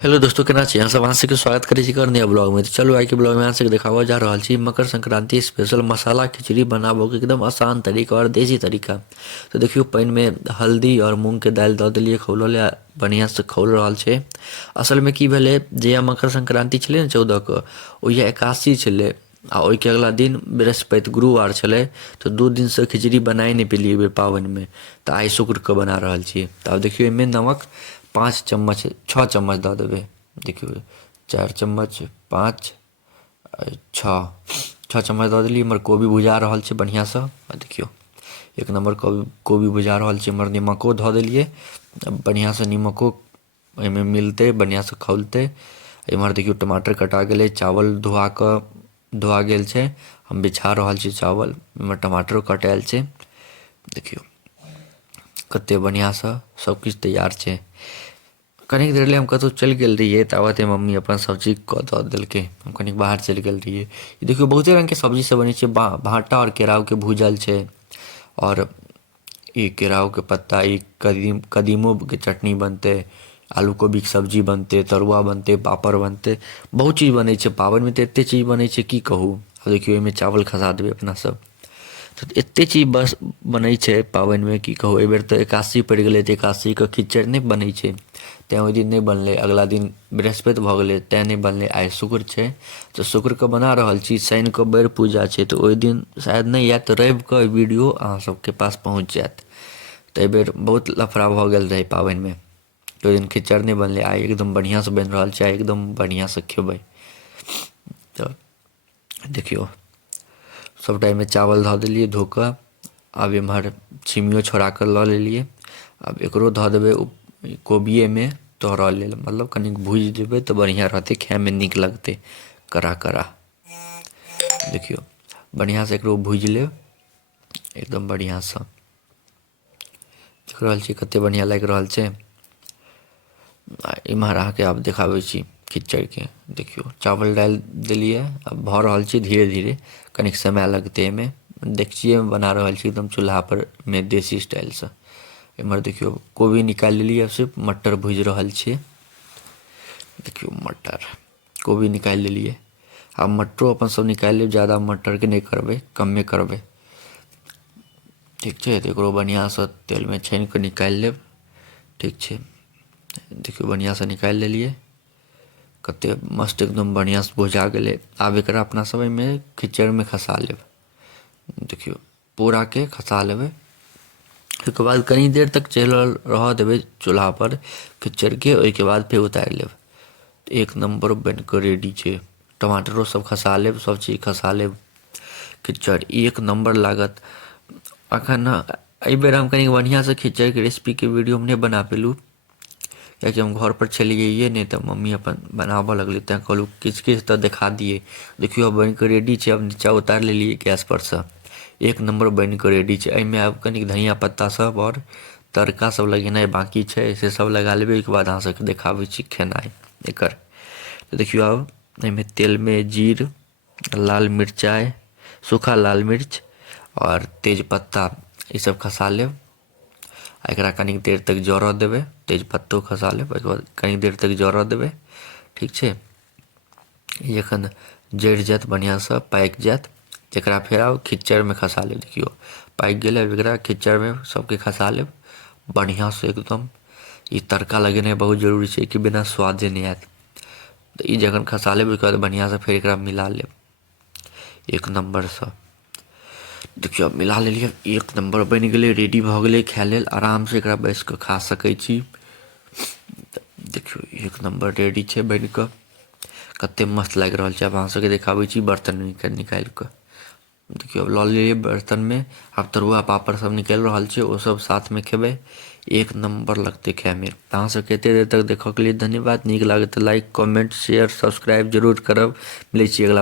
Hello दोस्तों, केना छी अहाँ सब? अहाँ सबके स्वागत करै छी नया ब्लॉग में। तो चलो आइ के ब्लॉग में अहाँ सबके देखाबऽ जा रहल छी मकर संक्रांति स्पेशल मसाला खिचड़ी बनाबो के एकदम आसान तरीका और देसी तरीका। तो देखियो, पानी में हल्दी और मूंग के दालि दऽ देलिए खौलले, बढ़िया से खौल रहल छै। असल में की भेलै, जहिया मकर संक्रांति छलै ने 14 के, ओहिया एकादशी छलै आ ओहि के अगला दिन बृहस्पति गुरुवार छलै। तो 2 दिन से खिचड़ी बनाए नहीं पेलिए बेर पावन में। तो आई शुक्र के बना रहल छी। तो अब देखियो, एहिमे नमक 5 चम्मच 6 चम्मच दऽ देबै। देखियो, 4 चम्मच 5 6 चम्मच दऽ देलिए। हमर कोबी भुजा रहल छै बढ़िया से। देखियो, एक नंबर कोबी भुजा रहल छै। हमर नीमको धऽ देलिए, बढ़िया से नीमको एहिमे मिलते, बढ़िया से खौलते। इम्हर देखियो, टमाटर कटा गेलै, चावल धोआ गेल छै। हम बिछा रहल छी चावल, इम्हर टमाटरो कटायल छै। देखियो कते बढ़िया से सब किछु तैयार छै। कनिक देर ले हम कतौ चलि गेल रहिए, ताबते मम्मी अपन सब्जी कऽ दऽ देलकै। हम कनिक बाहर चलि गेल रहिए। ई देखियो, बहुते रंग के सब्जी सब बनै छै। भाँटा और केराव के भूजल छै, और ई केराव के पत्ता, ई कदीमो के चटनी बनते, आलू कोबी के सब्जी बनते, तरुआ बनते, पापड़ बनते, बहुत चीज बनै छै। पाबनि में तऽ एते चीज बनै छै की कहू। अब देखियो, एहिमे चावल खसा देबै अपना सब। तो एते चीज बस बनै छै पाबनि में की कहू। एहि बेर तऽ एकादशी पड़ि गेलै, तऽ एकादशी के खिचड़ी नहि बनै छै, तैँ ओहि दिन नहीं बनलै। अगला दिन बृहस्पति भऽ गेलै, तैँ नहीं बनलै। आइ शुक्र छै, तो शुक्र के बना रहल छी। शनि के बड़ पूजा छै, तो ओहि दिन शायद नहीं आयत, तो रवि के वीडियो अहाँ सबके पास पहुँच जायत। तो एहि बेर बहुत लफड़ा भऽ गेल रहै पाबनि में, तो ओहि दिन खिचड़ नहीं बनलै। आइ एकदम बढ़िया से बनि रहल छै, आइ एकदम बढ़िया से खेबै। तो देखियो, सबटा एहिमे चावल धऽ देलिए धो कऽ। आब एम्हर छिमियो छोड़ा कऽ लऽ लेलिए। आब एकरो धऽ देबै कोबिये में तोड़ऽ लेल, मतलब कनिक भूजि देबै तऽ बढ़िया रहतै, खायमे नीक लगतै कड़ा कड़ा। देखियो, बढ़िया से एकरो भूजि लेब एकदम बढ़िया से। देख रहल छी कते बढ़िया लागि रहल छै। इम्हर अहाँके आब देखाबै छी खिचड़ के। देखियो, चावल डालि देलिए, अब भऽ रहल छै धीरे धीरे, कनिक समय लगतै। एहिमे डेगचिए में बना रहल छी, एकदम चूल्हा पर में देसी स्टाइल से। इम्हर देखियो, कोबी निकालि लेलिए, सिर्फ मटर भूजि रहल छियै। देखियो, मटर कोबी निकालि लेलिए। आब मटरो अपन सब निकालि लेब, ज़्यादा मटर के नहीं करबै, कमे करबै, ठीक छै। तो एकरो बढ़िया से तेल में छानि कऽ निकालि लेब, ठीक छै। देखियो, बढ़िया से निकालि लेलिए, कते मस्त एकदम बढ़िया से भुजा गेलै। आब एकरा अपना सब में खिचड़ में खसा लेब। देखियो, पूरा के खसा लेबै। ओहिके बाद कनी देर तक चलल रहऽ देबै चूल्हा पर खिचड़ के। ओहिके बाद फिर उतारि लेब। एक नंबर बनि कऽ रेडी छै। टमाटरो सब खसा लेब, सब चीज खसा लेब। खिचड़ एक नंबर लागत। अखन एहि बेर हम कनी बढ़िया से खिचड़ के रेसिपी के वीडियो में नहीं बना पेलू, कियाकि हम घर पर छलिए नहीं, तो मम्मी अपन बनाबऽ लगलै, तैँ कहलू किछु किछु तऽ देखा दिए। देखियो, अब बनि कऽ रेडी छै। अब नीचा उतारि लेलिए गैस पर से। एक नंबर बनि कऽ रेडी छै। एहिमे आब कनिक धनिया पत्ता सब और तड़का सब लगेनाइ बाकी छै, से सब लगा लेबै। ओहिके बाद अहाँ सबके देखाबै छी खेनाइ एकर। तो देखियो, अब एहिमे तेल में जीर, लाल मिरचाइ, सूखा लाल मिर्च और तेज पत्ता, ई सब खसा लेब। एकरा कनिक देर तक जरऽ देबै। तेज पत्तो खसा लेब, ओहिके बाद कनी देर तक जरऽ देबै, ठीक छै। ई जखन जरि जायत बढ़िया से, पाकि जायत, एकरा फेर आब खिचड़ में खसा लेब। देखियो, पाकि गेलै। अब एकरा खिचड़ में सबके खसा लेब बढ़िया से एकदम। ई तड़का लगेनाइ बहुत जरूरी छै, कि बिना स्वादे नहीं आयत। तो ई जखन खसा लेब, ओहिके बाद बढ़िया से फेर एकरा मिला लेब एक नंबर से। देखियो, अब मिला लेलिए, एक नंबर बनि गेलै, रेडी भऽ गेलै खाय लेल। आराम से एकरा बैस कऽ खा सकै छी। देखियो, एक नंबर रेडी छै बनि कऽ। कते मस्त लागि रहल छै। अब अहाँ सबके देखाबै छी बर्तन में निकालि कऽ। देखियो, अब लऽ लेलिए बर्तन में। आब तरुआ पापड़ सब निकलि रहल छै, ओ सब साथ में खेबै, एक नंबर लगतै खाय में। अहाँ सबके एते देर तक देखऽ के लिए धन्यवाद। नीक लागत तऽ लाइक कमेंट शेयर सब्सक्राइब जरूर करब। मिलै छी अगला